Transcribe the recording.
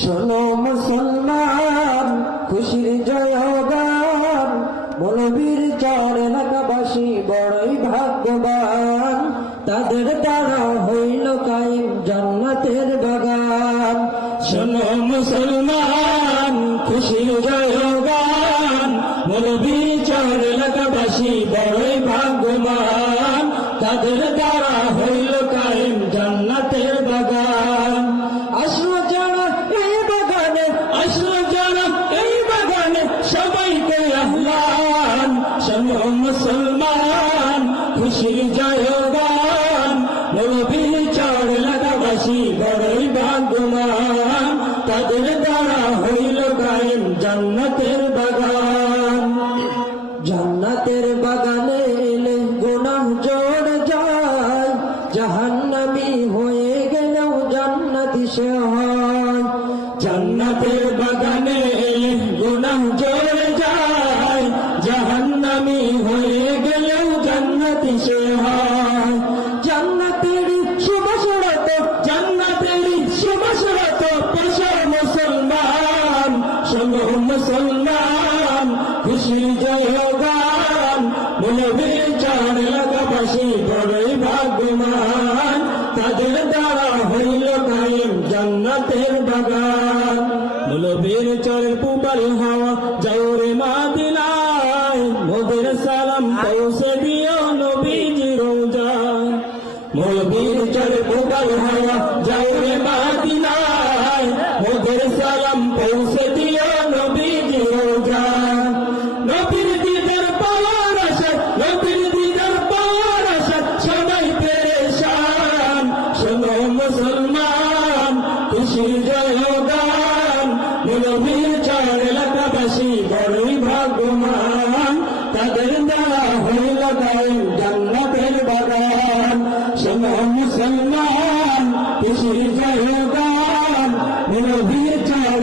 শোনো মুসলমান, খুশির জয়গান, মৌলবীর চর এলাকাবাসী বড়ই ভাগ্যবান, তাদের দ্বারা হইল কায়েম জান্নাতের বাগান। শোনো মুসলমান, খুশির জয়গান, মৌলবীর চর এলাকাবাসী বড়ই ভাগ্যবান, তাদের দ্বারা হইল কায়েম জান্নাতের বাগান। আসলো যারা এই বাগানে, আসলো যারা এই বাগানে, সবাইকে আহ্বান। শোনো মুসলমান, খুশির জয়গান, মৌলবীর চর এলাকাবাসী বড়ই ভাগ্যবান, তাদের দ্বারা হইল কায়েম জান্নাতের বাগান। জান্নাতের বাগানে এলে গুনাহ জড় যায়, জাহান্নামী হয়ে গেলেও জান্নাতি সে হয়। জান্নাতের বাগানে এলে গুনাহ জড় যায়, জাহান্নামী হয়ে গেলেও জান্নাতি সে হয়। জান্নাতের সুবাসরত, জান্নাতের সুবাসরত পেশা মুসলমান। শোনো মুসলমান, খুশির জয়গান, মৌলবীর চর এলাকাবাসী বড়ই ভাগ্যবান, তাদের দ্বারা হইল কায়েম জান্নাতের বাগান। মৌলবীর চরের পুবাল হাওয়া যাওরে মাদিনায়, মোদের সালাম পৌঁছে দিও নবীজি রওজায়। মৌলবীর চরের পুবাল হাওয়া যাওরে মাদিনায়, মোদের সালাম পৌঁছে দিও নবীজি রওজায়। নবীর দিদার পাওয়ার আশায়, নবীর দিদার পাওয়ার আশায় সবাই পেরেশান। শোনো মুসলমান, খুশির জয়গান, মৌলবীর চর এলাকাবাসী বড়ই ভাগ্যবান, তাদের দ্বারা হইল কায়েম জান্নাতের বাগান। শোনো মুসলমান, খুশির জয়গান, মৌলবীর চর